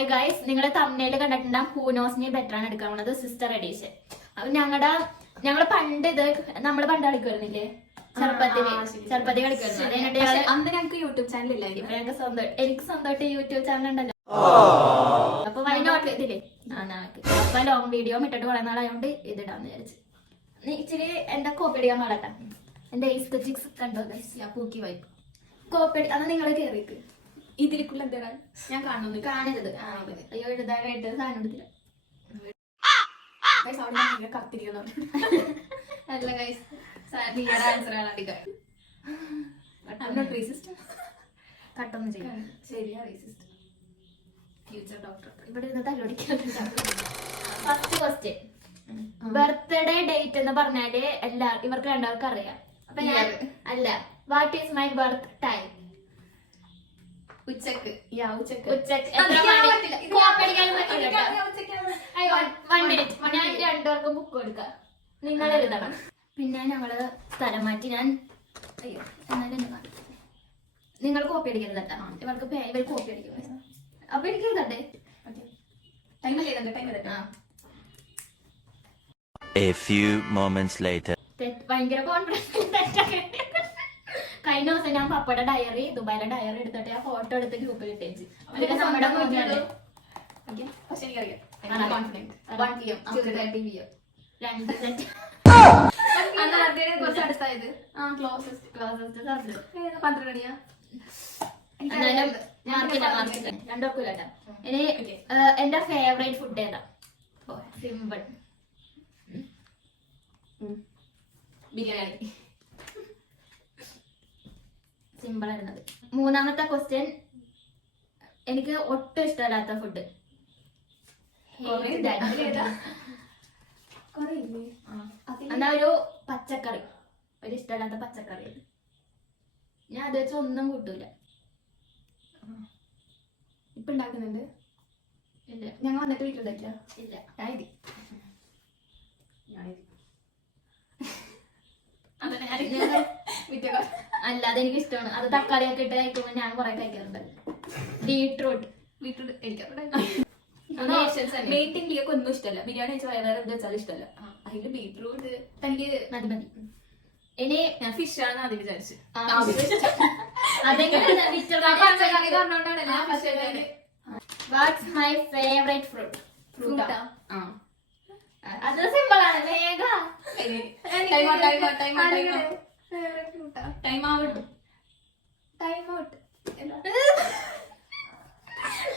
Hi guys, നിങ്ങൾ തമ്മിൽ കണ്ടിട്ടുണ്ടാകും ഹൂനോസിനെ ബെറ്റർ ആണ് എടുക്കാൻ പോണത് സിസ്റ്റർ എഡീഷൻ. അപ്പൊ ഞങ്ങള് പണ്ട് നമ്മള് പണ്ട് കളിക്കുമായിരുന്നില്ലേ ചെറുപ്പത്തിൽ കളിക്കുമായിരുന്നു. അന്ന് ഞങ്ങൾക്ക് യൂട്യൂബ് ചാനൽ ഇല്ലായിരുന്നു. എനിക്ക് സ്വന്തമായിട്ട് യൂട്യൂബ് ചാനൽ ഉണ്ടല്ലോ. അപ്പൊ വൈകിട്ട് ഇതില്ലേ അപ്പൊ ലോങ് വീഡിയോ ഇട്ടിട്ട് കുറെ നാളായോണ്ട് ഇതിടാന്ന് വിചാരിച്ചു. ഇച്ചിരി എന്താ കോപ്പി അടിക്കാൻ പാടട്ടെ. എന്റെ എസ്തറ്റിക്സ് കണ്ടോ പൂക്കി വൈപ്പ് കോപ്പി അന്ന് നിങ്ങള് കേറിക്ക് ഇതിലേക്കുള്ള എന്താണ് ഞാൻ കാണുന്നു കാണരുത്. അയ്യോ എഴുതാനായിട്ട് സാധനം എടുത്തില്ല. കത്തിരിക്കുന്നു അല്ല ഗൈസ് ആൻസർ കട്ടൊന്നും ചെയ്യാം. ശരിയാ റേസിസ്റ്റ് ഫ്യൂച്ചർ ഡോക്ടർ ഇവിടെ ഇരുന്ന് തലോടിക്കാൻ. ഫസ്റ്റ് ക്വസ്റ്റ്യൻ, ബർത്ത്ഡേ ഡേറ്റ് എന്ന് പറഞ്ഞാല് ഇവർക്ക് രണ്ടാൾക്കും അറിയാം. അപ്പൊ ഞാൻ അല്ല, what is my birth time? ഉച്ചക്ക് വൺ മിനിറ്റ്. ഞാൻ രണ്ടുപേർക്കും ബുക്ക് കൊടുക്കാം, നിങ്ങൾ എഴുതണം. പിന്നെ ഞങ്ങള് സ്ഥലം മാറ്റി. ഞാൻ അയ്യോ എന്നാലും നിങ്ങൾ കോപ്പി അടിക്കരുത് കേട്ടോ. ഇവർ കോപ്പി അടിക്കും. അപ്പൊ എനിക്ക് എഴുതട്ടെ. A few moments later. ഭയങ്കര കോൺഫിഡൻസ്. കഴിഞ്ഞ ദിവസം ഞാൻ പപ്പയുടെ ഡയറി, ദുബായിലെ ഡയറി എടുത്തിട്ട് ആ ഫോട്ടോ എടുത്ത് ഗ്രൂപ്പിൽ ഇട്ടേച്ച്. നമ്മുടെ പക്ഷെ എനിക്കറിയാം കുറച്ച് അടുത്തായത് 12 മണിയാ. രണ്ടോക്കൂല. ഇനി എന്റെ ഫേവറേറ്റ് ഫുഡ് ഏതാ? സിമ്പിൾ, ബിരിയാണി. സിമ്പിൾ ആയിരുന്നത്. മൂന്നാമത്തെ ക്വസ്റ്റ്യൻ, എനിക്ക് ഒട്ടും ഇഷ്ടമല്ലാത്ത ഫുഡ്. എന്നാ ഒരു പച്ചക്കറി, ഒരു ഇഷ്ടമല്ലാത്ത പച്ചക്കറി. ഞാൻ അത് വെച്ച് ഒന്നും കൂട്ടൂല. ഇപ്പൊ ഉണ്ടാക്കുന്നുണ്ട്. ഇല്ല, ഞങ്ങൾ വന്നിട്ട് വീട്ടിലുണ്ടാക്കില്ല. ഇല്ല. അല്ല, അതെനിക്ക് ഇഷ്ടമാണ്. അത് തക്കാളിയൊക്കെ ഇട്ട് കഴിക്കുമ്പോൾ ഞാൻ കുറെ കഴിക്കാറുണ്ട്. ബീട്രൂട്ട് മീറ്റിംഗിലേക്ക് ഒന്നും ഇഷ്ടമല്ല. ബിരിയാണി വെച്ചാൽ വേറെ എന്ത് വെച്ചാലും ഇഷ്ടമല്ല. അതില് ബീട്രൂട്ട് തനിക്ക് മതി മതി. ഇനി ഞാൻ ഫിഷ് ആണെന്ന് ആദ്യം വിചാരിച്ചു. What's my favourite fruit? ഫ്രൂട്ടാ? അത് സിമ്പിൾ ആണ്. വേഗം ടൈം ഔട്ട്.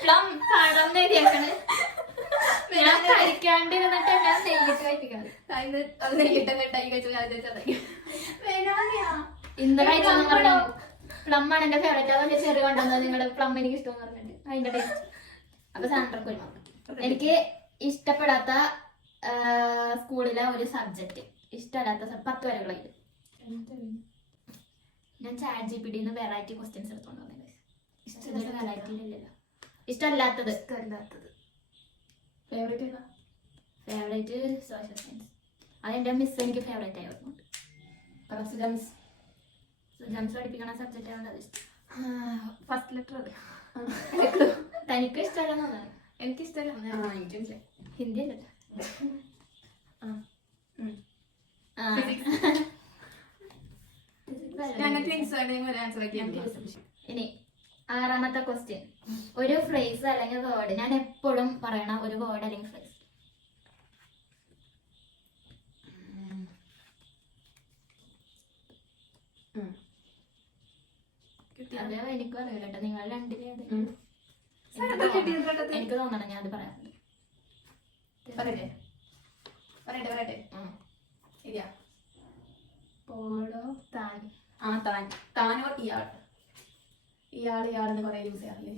പ്ലം പഴം നേടിയേക്കണ്. ഞാൻ കഴിക്കാണ്ടിരുന്നിട്ട് ഞാൻ നെല്ലിട്ട് കഴിപ്പിക്കാറ്. ഇന്ന് കഴിച്ചെന്ന് പറഞ്ഞു. പ്ലം ആണ് എന്റെ ഫേവറേറ്റ്. അതുകൊണ്ട് ചെറിയ കൊണ്ടുവന്നത് നിങ്ങള് പ്ലം എനിക്ക് ഇഷ്ടം പറഞ്ഞിട്ട് അതിന്റെ ടേസ്റ്റ്. അപ്പൊ സാൻഡ്രക്ക് എനിക്ക് ഇഷ്ടപ്പെടാത്ത സ്കൂളിലെ ഒരു സബ്ജക്ട്, ഇഷ്ടമല്ലാത്ത 10 വരെകളായിട്ട് ഞാൻ ചാറ്റ് ജിപിടി വെറൈറ്റി ക്വസ്റ്റ്യൻസ് എടുത്തോണ്ട് വന്നത്. വെറൈറ്റിയില്ലല്ലോ. ഇഷ്ടമല്ലാത്തത് ഫേവറേറ്റ് സോഷ്യൽ സയൻസ്. അതെന്റെ മിസ് എനിക്ക് ഫേവറേറ്റ് ആയിരുന്നു. ജംസ് പഠിപ്പിക്കണ സബ്ജക്റ്റ് ആണ് അത്. ഫസ്റ്റ് ലെറ്റർ തനിക്ക് ഇഷ്ടമല്ല? എനിക്ക് ഇഷ്ടമല്ല. ഹിന്ദി അല്ലല്ലോ. ഇനി 6ാമത്തെ ക്വസ്റ്റ്യൻ, ഒരു ഫ്രേസ് അല്ലെങ്കിൽ വേർഡ്. ഞാൻ എപ്പോഴും പറയണ ഒരു വേർഡ് അല്ലെങ്കിൽ ഫ്രേസ്. അത് എനിക്കും അറിയില്ല കേട്ടോ. നിങ്ങൾ രണ്ടിലും എനിക്ക് തോന്നണം ഞാൻ അത് പറയാറുണ്ട്. താനോ ഇയാളെന്ന് കൊറേ യൂസ് ചെയ്യാറില്ലേ?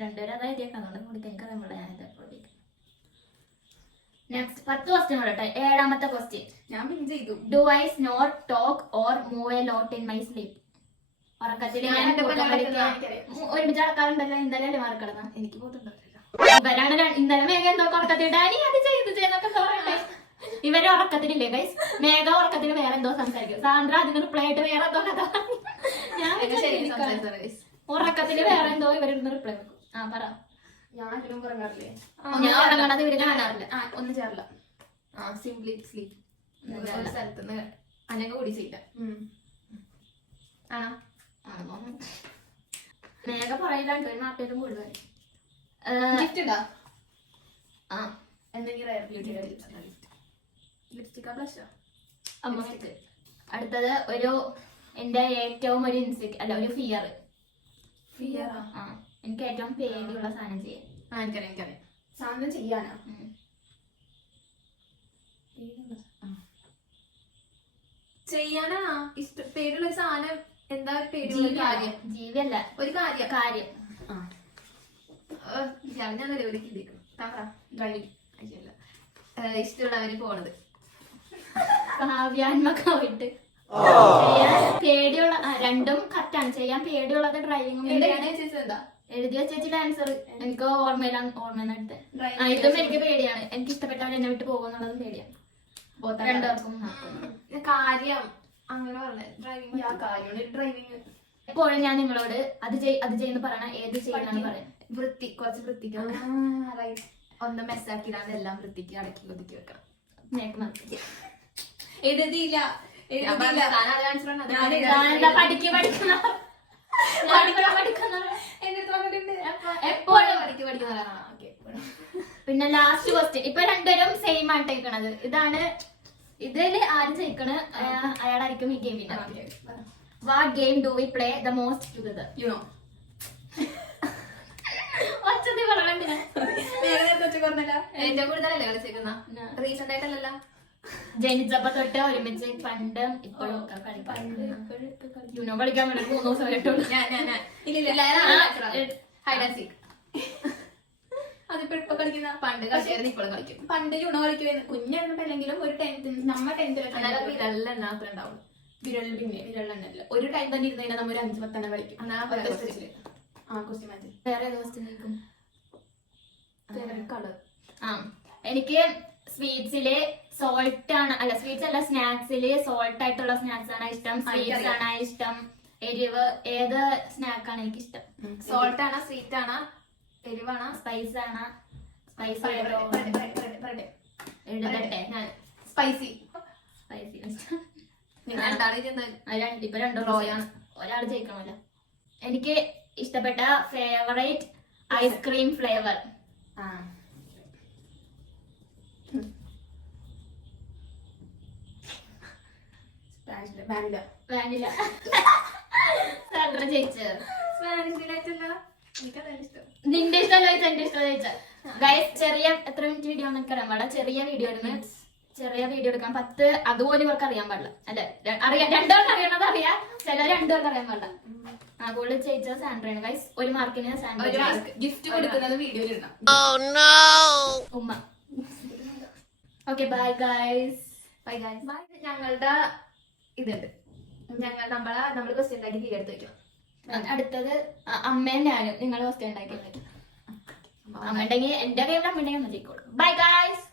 രണ്ടുപേരും അത് എഴുതിയേക്കാം. അതുകൊണ്ട് എനിക്കറിയാൻ ഞാൻ നെക്സ്റ്റ് 10 ക്വസ്റ്റ്യൻ പറയട്ടെ. 7ാമത്തെ ക്വസ്റ്റ്യൻ, ഞാൻ പിൻ ചെയ്തു. Do I snore, talk or move a lot in my sleep? ഉറക്കത്തിൽ ഒരുമിച്ച് നടക്കാറുണ്ടല്ലോ. ഇന്നലെ മാറിക്കിടന്ന എനിക്ക് പോയിട്ടുണ്ടാവില്ല. ഇവരാണ് ഇന്നലെ മേഘ എന്തോ ഉറക്കത്തിൽ ഡാനി അത് ചെയ്തൊക്കെ പറയട്ടെ. ഇവര് ഉറക്കത്തിലില്ലേ ഗൈസ്? മേഘ ഉറക്കത്തിൽ വേറെ എന്തോ സംസാരിക്കും. സാന്ദ്ര അതിന് റിപ്ലൈ ആയിട്ട് വേറെ എന്തോ കഥ. ഞാൻ ഉറക്കത്തില് വേറെ എന്തോ ഇവരിന്ന് റിപ്ലൈ വെക്കും. പറ. ഞാൻ ഇതിലും കുറങ്ങാറില്ലേ? ഞാൻ ഉറങ്ങണത് ഇവര് കാണാറില്ല. ഒന്നും ചേർല. Simply sleep. ഒരു സ്ഥലത്തുനിന്ന് അനങ്ങ കൂടി ചെയ്യില്ല. ആണോ? മേഘ പറയില്ലാണ്ട് ഒരു നാട്ടിലും കൂടുതൽ ഗിഫ്റ്റ് ഉണ്ടോ? ആ എന്തെങ്കിലും റയർ ബ്യൂട്ടിയുടെ ലിപ്സ്റ്റിക്കാ ബ്ലഷോ? അമ്മക്ക്. അടുത്തത് ഒരു എന്റെ ഏറ്റവും ഒരു ഒരു ഫിയർ. ഫിയറാ? ആ എനിക്ക് ഏറ്റവും പേടിയുള്ള സാധനം ചെയ്യാൻ. എനിക്കറിയാം. സാധനം ചെയ്യാനാ? ചെയ്യാനാ പേടിയുള്ള ഒരു സാധനം. എന്താ പേടിയുള്ള കാര്യം? ജീവിയല്ല, ഒരു കാര്യം. കാര്യം. ഞാൻ ഒരു ഡ്രൈവിംഗ്. ഇഷ്ടമുള്ളവര് പോണത്. കാവ്യാത്മകമായിട്ട് പേടിയുള്ള രണ്ടും കറക്റ്റാണ്. ചെയ്യാൻ പേടിയുള്ളത് ഡ്രൈവിംഗും. എന്താ എഴുതി വെച്ച ആൻസർ എനിക്ക് ഓർമ്മയിലെടുത്ത്. ഇതും എനിക്ക് പേടിയാണ്. എനിക്ക് ഇഷ്ടപ്പെട്ടവർ എന്നെ വിട്ട് പോകുന്നുള്ളതും പേടിയാണ്. രണ്ടുപേർക്കും കാര്യം അങ്ങനെ പറഞ്ഞ ഡ്രൈവിംഗ്. ആ കാര്യമാണ് ഡ്രൈവിംഗ്. എപ്പോഴും ഞാൻ നിങ്ങളോട് അത് ചെയ്യുന്ന പറയണ ഏത് ചെയ്യാനാണ് പറയാം. വൃത്തി, കുറച്ച് വൃത്തിക്ക് ഒന്ന് മെസ്സാക്കിടാണ്ട് എല്ലാം വൃത്തിക്ക് അടക്കി ഒതുക്കി വെക്കണം. എഴുതിയില്ല. എപ്പോഴും പിന്നെ ലാസ്റ്റ് ക്വസ്റ്റ്യൻ. ഇപ്പൊ രണ്ടുപേരും സെയിം ആയിട്ട് ഇരിക്കണത്. ഇതില് ആര് ജയിക്കണ് അയാളായിരിക്കും ഈ ഗെയിമിന്റെ. What game do we play the most together? You know. ഒച്ചത്തി പറയണ്ട. എന്റെ കൂടുതലല്ലേ കളിച്ചേക്കുന്ന? റീസെന്റ് ആയിട്ടല്ലല്ലോ, ജനിച്ചപ്പോ തൊട്ട് ഒരുമിച്ച് പണ്ടും ഇപ്പോഴും യുനോ കളിക്കാൻ വേണ്ടി 3 ദിവസം കേട്ടുള്ളൂ. അതിപ്പോ ഇപ്പൊ കളിക്കുന്ന പണ്ട് കളിച്ചായിരുന്നു, ഇപ്പോഴും കളിക്കും. പണ്ട് യുണോ കളിക്കുമായിരുന്നു കുഞ്ഞായിരുന്നപ്പോ. അല്ലെങ്കിലും ഒരു 10th നമ്മ 10th വിരലെണ്ണ അത്ര ഉണ്ടാവും. വിരലെണ്ണല്ല ഒരു ടൈം തന്നെ ഇരുന്ന് കഴിഞ്ഞാൽ നമ്മൾ ഒരു 5-10 കളിക്കും. വേറെ ദിവസം നിൽക്കും. കളർ. എനിക്ക് സ്വീറ്റ്സില് സോൾട്ട് ആണ്, അല്ല സ്വീറ്റ്സ് അല്ല, സ്നാക്സില് സോൾട്ട് ആയിട്ടുള്ള സ്നാക്സ് ആണ് ഇഷ്ടം, സ്വീറ്റ്സ് ആണ് ഇഷ്ടം, എരിവ്? ഏത് സ്നാക്ക് ആണ് എനിക്ക് ഇഷ്ടം? സോൾട്ട് ആണോ, സ്വീറ്റ് ആണോ, എരിവാണോ, സ്പൈസ് ആണ്? സ്പൈസ് എഴുതട്ടെ ഞാൻ. സ്പൈസി. ഇപ്പൊ രണ്ടോ ഒരാൾ ജയിക്കണമല്ലോ. എനിക്ക് ഇഷ്ടപ്പെട്ട ഫേവറേറ്റ് ഐസ്ക്രീം ഫ്ലേവർ? വാനില. ജയിച്ചത് നിന്റെ ഇഷ്ടമല്ല എന്റെ ഇഷ്ടം ചോദിച്ചാൽ. ഗൈസ് ചെറിയ എത്ര മിനിറ്റ് വീഡിയോ ആണ് എനിക്കറിയാൻ പാടില്ല. ചെറിയ വീഡിയോ എടുക്കാൻ 10 അതുപോലെ ഇവർക്ക് അറിയാൻ പാടില്ല. അല്ലെ അറിയാം, രണ്ടുപേർക്ക് അറിയണത് അറിയാം, ചില രണ്ടുപേർക്ക് അറിയാൻ പാടില്ല. കൂടുതൽ ജയിച്ച സാൻഡ്രയാണ് ഗൈസ്. 1 മാർക്കിന് സാൻഡ്ര. ഗിഫ്റ്റ് കൊടുക്കുന്നത് വീഡിയോയിൽ ഇടണം. ഉമ്മ. Okay bye guys. ഞങ്ങളുടെ ഇതുണ്ട്, നമ്മള് ക്വസ്റ്റ്യൻ ഉണ്ടാക്കി തീരെ എടുത്ത് വെക്കും. അടുത്തത് അമ്മയും ഞാനും നിങ്ങൾ ക്വസ്റ്റ്യൻ ഉണ്ടാക്കി അമ്മ ഉണ്ടെങ്കിൽ എന്റെ പേരിൽ അമ്മ ഉണ്ടെങ്കിൽ ജയിക്കോളൂ. Bye guys.